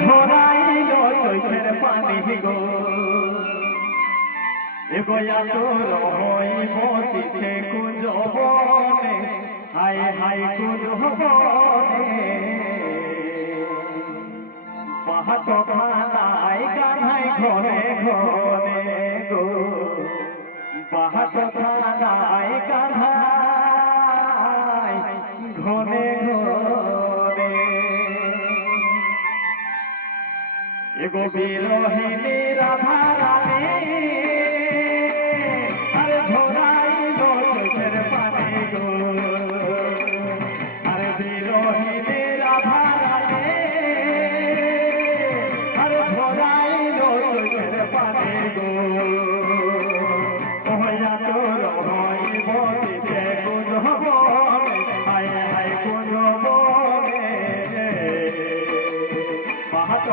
ঝরাইল চৈখের পানি গো এগোয়া তোর হই বসিছে কুঞ্জ বনে হাই হাই কুঞ্জ বনে বাহাত খানায় কানাই ঘরে ঘরে গো বাহাত খানায় কানাই ঘরে ঘরে এগো বিরহিনী রাধা রানী আরে ঝরাইল চোখের পানি গো আরে বিরহিনী রাধা রানী আরে ঝরাইল চোখের পানি গো ওহয়া তোর হই বসিছে কুঞ্জ বনে হায় হায় কুঞ্জ বনে বাহাত